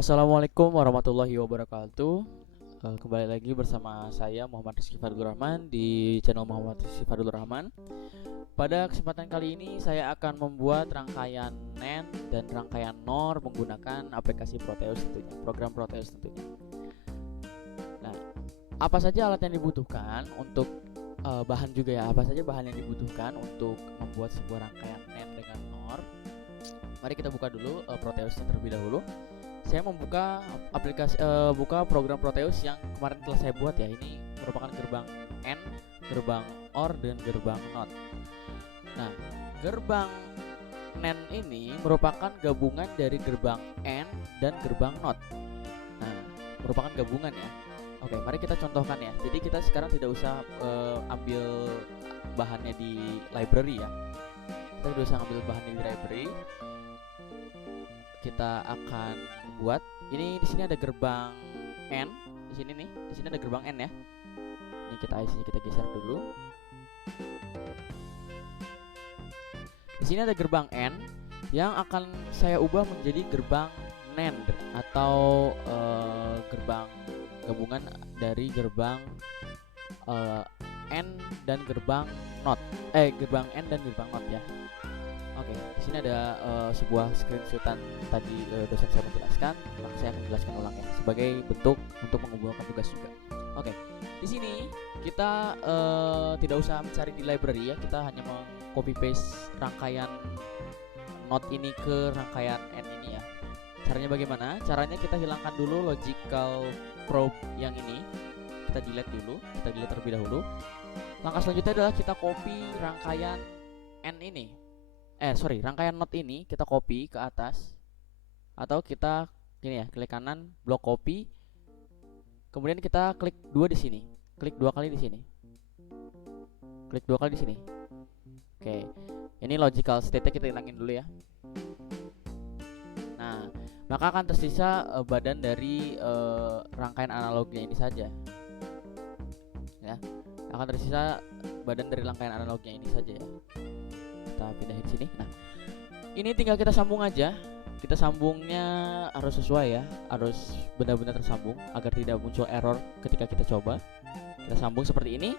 Assalamualaikum warahmatullahi wabarakatuh. Kembali lagi bersama saya Muhammad Rizky Fadlur Rahman di channel Muhammad Rizky Fadlur Rahman. Pada kesempatan kali ini saya akan membuat rangkaian NAND dan rangkaian NOR menggunakan aplikasi Proteus tentunya, program Proteus tentunya. Nah, apa saja alat yang dibutuhkan untuk bahan juga ya, apa saja bahan yang dibutuhkan untuk membuat sebuah rangkaian NAND dengan NOR. Mari kita buka dulu Proteusnya terlebih dahulu. Saya membuka buka program Proteus yang kemarin telah saya buat ya. Ini merupakan gerbang N, gerbang OR, dan gerbang NOT. Nah, gerbang NAND ini merupakan gabungan dari gerbang N dan gerbang NOT. Nah, merupakan gabungan ya. Oke, mari kita contohkan ya. Jadi kita sekarang tidak usah ambil bahannya di library ya. Kita tidak usah ambil bahannya di library. Kita akan buat ini. Di sini ada gerbang N, di sini nih, di sini ada gerbang N ya. Ini IC-nya kita geser dulu. Di sini ada gerbang N yang akan saya ubah menjadi gerbang NAND atau gerbang gabungan dari gerbang N dan gerbang NOT. Gerbang N dan gerbang NOT ya. Oke, di sini ada sebuah screenshotan tadi dosen saya menjelaskan, maka saya akan jelaskan ulang ya sebagai bentuk untuk mengumpulkan tugas juga. Oke, di sini kita tidak usah mencari di library ya, kita hanya meng-copy paste rangkaian NOT ini ke rangkaian N ini ya. Caranya bagaimana? Caranya kita hilangkan dulu logical probe yang ini, kita delete terlebih dahulu. Langkah selanjutnya adalah kita copy rangkaian N ini. Rangkaian NOT ini kita copy ke atas, atau kita gini ya, klik kanan, blok copy. Kemudian kita klik dua di sini, klik dua kali di sini, klik dua kali di sini. Oke, ini logical state-nya kita hilangin dulu ya. Nah, maka akan tersisa badan dari rangkaian analognya ini saja. Ya, akan tersisa badan dari rangkaian analognya ini saja ya. Kita pindahin sini. Nah, ini tinggal kita sambung aja. Kita sambungnya harus sesuai ya, harus benar-benar tersambung agar tidak muncul error ketika kita coba. Kita sambung seperti ini.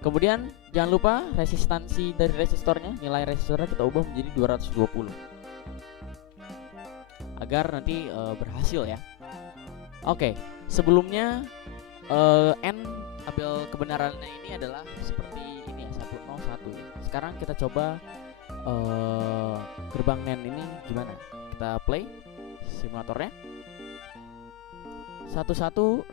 Kemudian jangan lupa resistansi dari resistornya, nilai resistornya kita ubah menjadi 220 agar nanti berhasil ya. Oke, sebelumnya N tabel kebenarannya ini adalah seperti ini ya, 101 ya. Sekarang kita coba gerbang NAND ini gimana. Kita play simulatornya. 110 101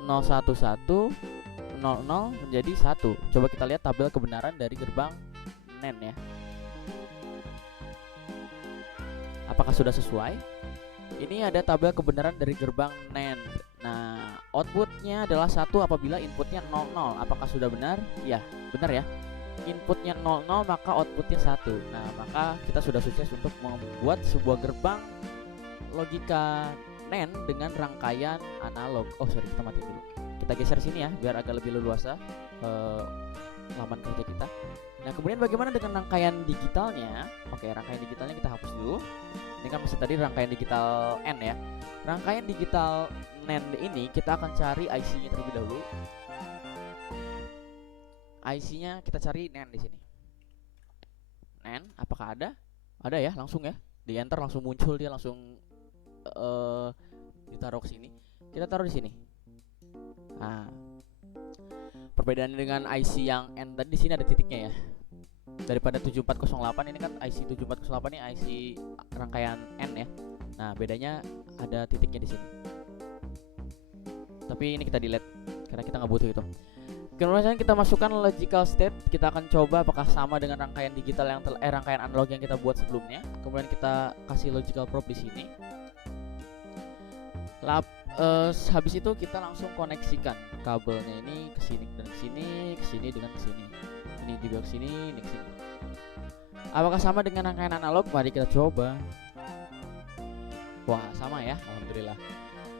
011 00 menjadi 1. Coba kita lihat tabel kebenaran dari gerbang NAND ya. Apakah sudah sesuai? Ini ada tabel kebenaran dari gerbang NAND. Nah, outputnya adalah 1 apabila inputnya 00. Apakah sudah benar? Ya, benar ya. Inputnya 00 maka outputnya 1. Nah, maka kita sudah sukses untuk membuat sebuah gerbang logika NAND dengan rangkaian analog. Kita mati dulu. Kita geser sini ya biar agak lebih leluasa laman kerja kita. Nah, kemudian bagaimana dengan rangkaian digitalnya? Oke, rangkaian digitalnya kita hapus dulu. Ini kan masih tadi rangkaian digital N ya. Rangkaian digital NAND ini kita akan cari IC-nya terlebih dahulu. IC-nya kita cari NAND di sini. NAND, apakah ada? Ada ya, langsung ya. Di enter langsung muncul dia, langsung ditaruh ke sini. Kita taruh di sini. Nah, perbedaannya dengan IC yang N tadi, di sini ada titiknya ya. Daripada 7408 ini kan IC 7408 ini IC rangkaian N ya. Nah, bedanya ada titiknya di sini. Tapi ini kita delete karena kita nggak butuh itu. Kemudian kita masukkan logical state. Kita akan coba apakah sama dengan rangkaian digital yang rangkaian analog yang kita buat sebelumnya. Kemudian kita kasih logical probe di sini. Habis itu kita langsung koneksikan kabelnya ini ke sini dan ke sini, ke sini dengan ke sini. Ini juga ke sini, ini ke sini. Apakah sama dengan rangkaian analog? Mari kita coba. Wah, sama ya, alhamdulillah.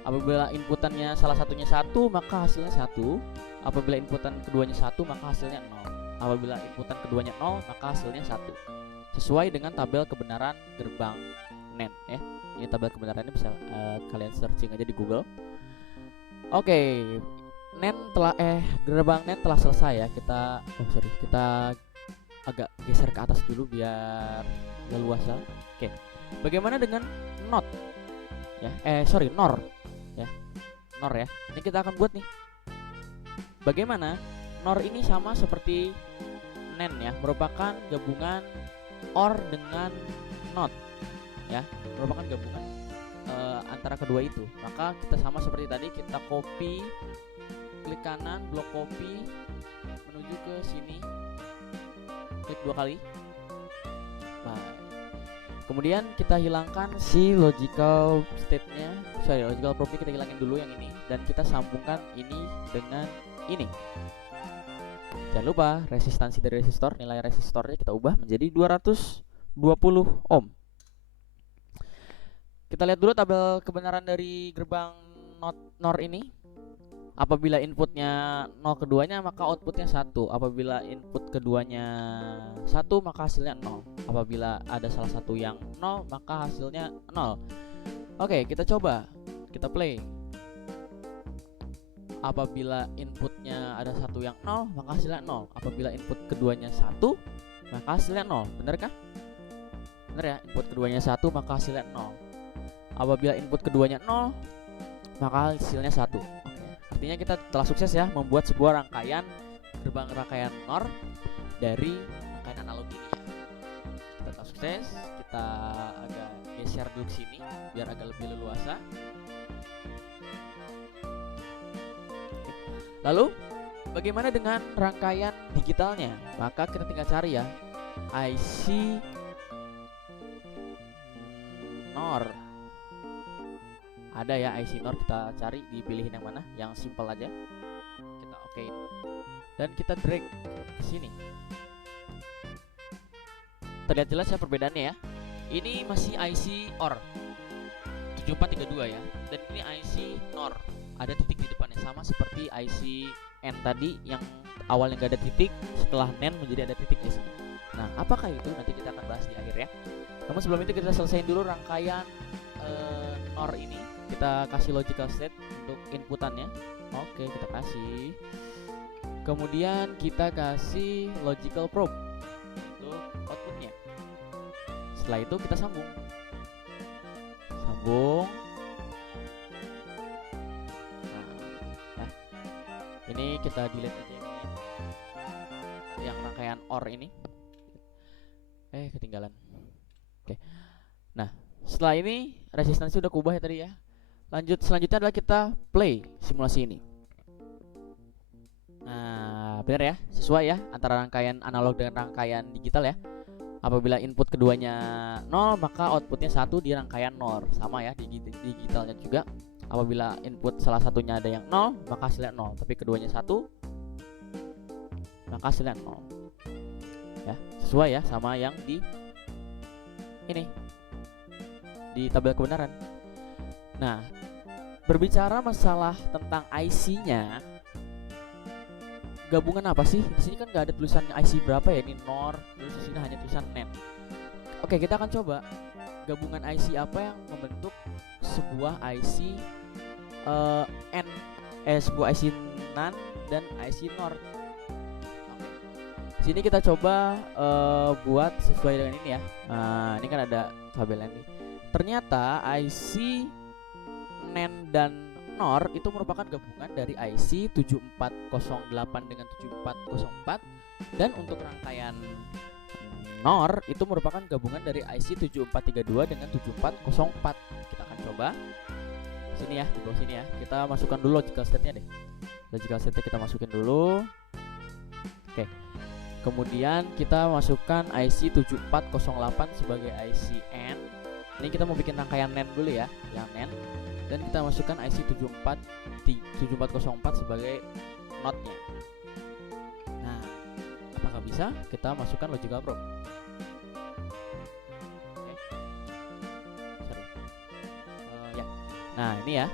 Apabila inputannya salah satunya 1, maka hasilnya 1. Apabila inputan keduanya 1, maka hasilnya 0. Apabila inputan keduanya 0, maka hasilnya 1. sesuai dengan tabel kebenaran gerbang NAND ya. Ini tabel kebenarannya bisa kalian searching aja di Google. Oke, gerbang NAND telah selesai ya. Kita agak geser ke atas dulu biar leluasa. Oke. Bagaimana dengan NOT? Ya, NOR ya. NOR ya. Ini kita akan buat nih. Bagaimana? NOR ini sama seperti NAND ya, merupakan gabungan OR dengan NOT ya, merupakan gabungan antara kedua itu. Maka kita sama seperti tadi, kita copy, klik kanan, blok copy menuju ke sini, klik 2 kali. Nah, kemudian kita hilangkan si logical state-nya, logical prop-nya kita hilangin dulu yang ini, dan kita sambungkan ini dengan ini. Jangan lupa resistansi dari resistor, nilai resistornya kita ubah menjadi 220 ohm. Kita lihat dulu tabel kebenaran dari gerbang NOR ini. Apabila inputnya 0 keduanya, maka outputnya 1. Apabila input keduanya 1, maka hasilnya 0. Apabila ada salah satu yang 0, maka hasilnya 0. Oke, kita coba. Kita play. Apabila inputnya ada satu yang 0, maka hasilnya 0. Apabila input keduanya 1, maka hasilnya 0. Bener kah? Bener ya, input keduanya 1, maka hasilnya 0. Apabila input keduanya 0, maka hasilnya 1. Artinya kita telah sukses ya membuat sebuah rangkaian rangkaian NOR dari rangkaian analog ini ya. Kita telah sukses. Kita agak geser dulu ke sini biar agak lebih leluasa. Lalu bagaimana dengan rangkaian digitalnya? Maka kita tinggal cari ya IC NOR. Ada ya IC NOR, kita cari, dipilihin yang mana, yang simple aja. Kita okein dan kita drag ke sini. Terlihat jelas ya perbedaannya ya. Ini masih IC OR 7432 ya, dan ini IC NOR. Ada titik di depannya, sama seperti IC N tadi yang awalnya nggak ada titik, setelah NAND menjadi ada titik di sini. Nah, apakah itu? Nanti kita akan bahas di akhir ya. Namun sebelum itu kita selesaiin dulu rangkaian NOR ini. Kita kasih logical state untuk inputannya. Oke, kita kasih. Kemudian kita kasih logical probe untuk outputnya. Setelah itu kita sambung. Nah, ini kita delete aja yang rangkaian OR ini. Ketinggalan. Oke. Nah, setelah ini resistansi udah kubah ya tadi ya. Selanjutnya adalah kita play simulasi ini. Nah, benar ya, sesuai ya antara rangkaian analog dengan rangkaian digital ya. Apabila input keduanya 0, maka outputnya 1 di rangkaian NOR. Sama ya di digitalnya juga. Apabila input salah satunya ada yang 0, maka hasilnya 0. Tapi keduanya 1, maka hasilnya 0. Ya, sesuai ya sama yang di ini, di tabel kebenaran. Nah, berbicara masalah tentang IC-nya, gabungan apa sih? Di sini kan nggak ada tulisan IC berapa ya, ini NOR, terus di sini hanya tulisan NAND. Oke, kita akan coba gabungan IC apa yang membentuk sebuah IC sebuah IC NAND dan IC NOR. Di sini kita coba buat sesuai dengan ini ya. Nah, ini kan ada tabelnya nih. Ternyata IC NAND dan NOR itu merupakan gabungan dari IC 7408 dengan 7404, dan untuk rangkaian NOR itu merupakan gabungan dari IC 7432 dengan 7404. Kita akan coba sini ya, di bawah sini ya. Kita masukkan dulu logical state-nya deh. Logical state-nya kita masukin dulu. Oke. Kemudian kita masukkan IC 7408 sebagai IC N. Ini kita mau bikin rangkaian NAND dulu ya, yang NAND. Dan kita masukkan IC 7404 sebagai NOT-nya. Nah, apakah bisa? Kita masukkan logical probe. Oke. Sorry. Ya. Nah, ini ya.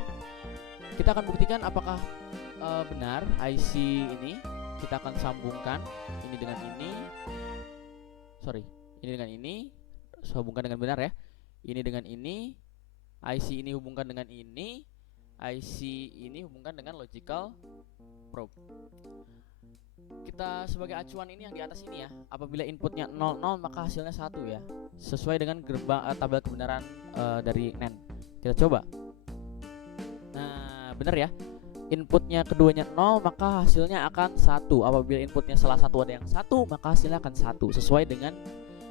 Kita akan buktikan apakah benar IC ini. Kita akan sambungkan ini dengan ini. Sorry, Ini dengan ini hubungkan dengan benar ya. Ini dengan ini, IC ini hubungkan dengan ini, IC ini hubungkan dengan logical probe. Kita sebagai acuan ini yang di atas ini ya. Apabila inputnya 00 maka hasilnya 1 ya. Sesuai dengan tabel kebenaran dari NAND. Kita coba. Nah, benar ya. Inputnya keduanya 0 maka hasilnya akan 1. Apabila inputnya salah satu ada yang 1 maka hasilnya akan 1 sesuai dengan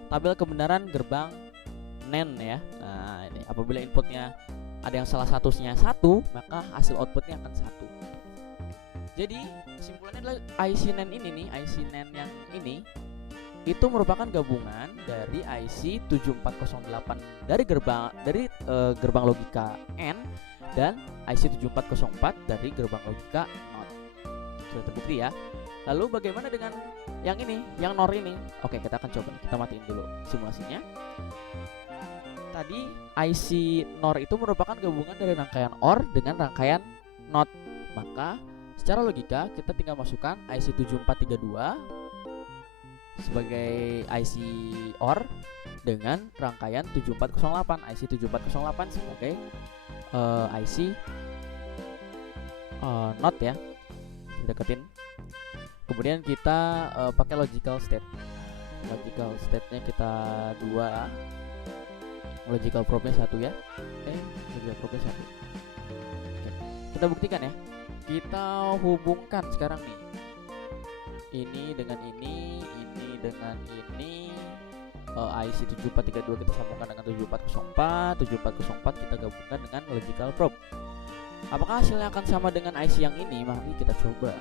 tabel kebenaran gerbang NAND ya. Nah, ini apabila inputnya ada yang salah satunya 1 maka hasil outputnya akan 1. Jadi kesimpulannya adalah IC NAND ini nih, IC NAND yang ini itu merupakan gabungan dari IC 7408 dari gerbang logika N dan IC 7404 dari gerbang logika NOT. Sudah terbukti ya. Lalu bagaimana dengan yang ini, yang NOR ini? Oke, kita akan coba. Kita matiin dulu simulasinya. Tadi IC NOR itu merupakan gabungan dari rangkaian OR dengan rangkaian NOT. Maka secara logika kita tinggal masukkan IC 7432 sebagai IC OR dengan rangkaian 7408, IC 7408 sebagai IC NOT ya. Kita deketin. Kemudian kita pakai logical state. Logical state-nya kita 2. Logical probe-nya 1 ya. Logical probe-nya 1. Oke. Kita buktikan ya. Kita hubungkan sekarang nih. Ini dengan ini dengan ini. IC 7432 kita sambungkan dengan 7404, 7404 kita gabungkan dengan logical probe. Apakah hasilnya akan sama dengan IC yang ini? Mari kita coba.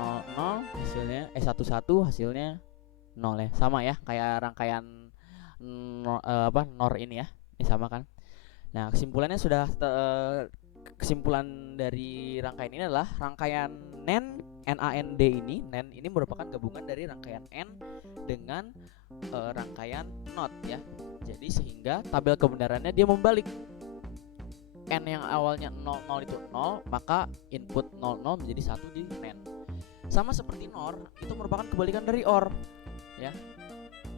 00 hasilnya 11 hasilnya 0 ya. Sama ya kayak rangkaian NOR ini ya. Ini sama kan? Nah, kesimpulannya sudah kesimpulan dari rangkaian ini adalah rangkaian NAND ini merupakan gabungan dari rangkaian N dengan rangkaian NOT ya. Jadi sehingga tabel kebenarannya dia membalik. N yang awalnya 00 itu 0, maka input 00 menjadi 1 di NAND. Sama seperti NOR, itu merupakan kebalikan dari OR ya.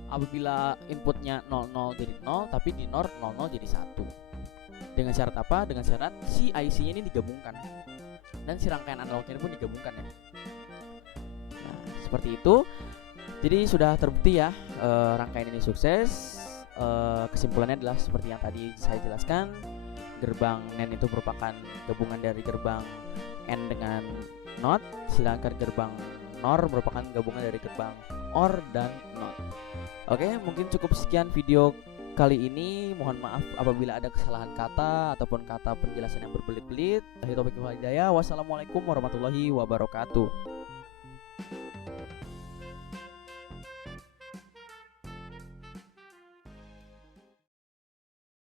Apabila inputnya 00 jadi 0, tapi di NOR 00 jadi 1. Dengan syarat apa? Dengan syarat si IC-nya ini digabungkan dan si rangkaian analognya pun digabungkan ya. Nah, seperti itu. Jadi sudah terbukti ya, rangkaian ini sukses. Kesimpulannya adalah seperti yang tadi saya jelaskan. Gerbang NAND itu merupakan gabungan dari gerbang N dengan NOT, sedangkan gerbang NOR merupakan gabungan dari gerbang OR dan NOT. Oke, mungkin cukup sekian video kali ini. Mohon maaf apabila ada kesalahan kata ataupun kata penjelasan yang berbelit-belit. Wassalamualaikum warahmatullahi wabarakatuh.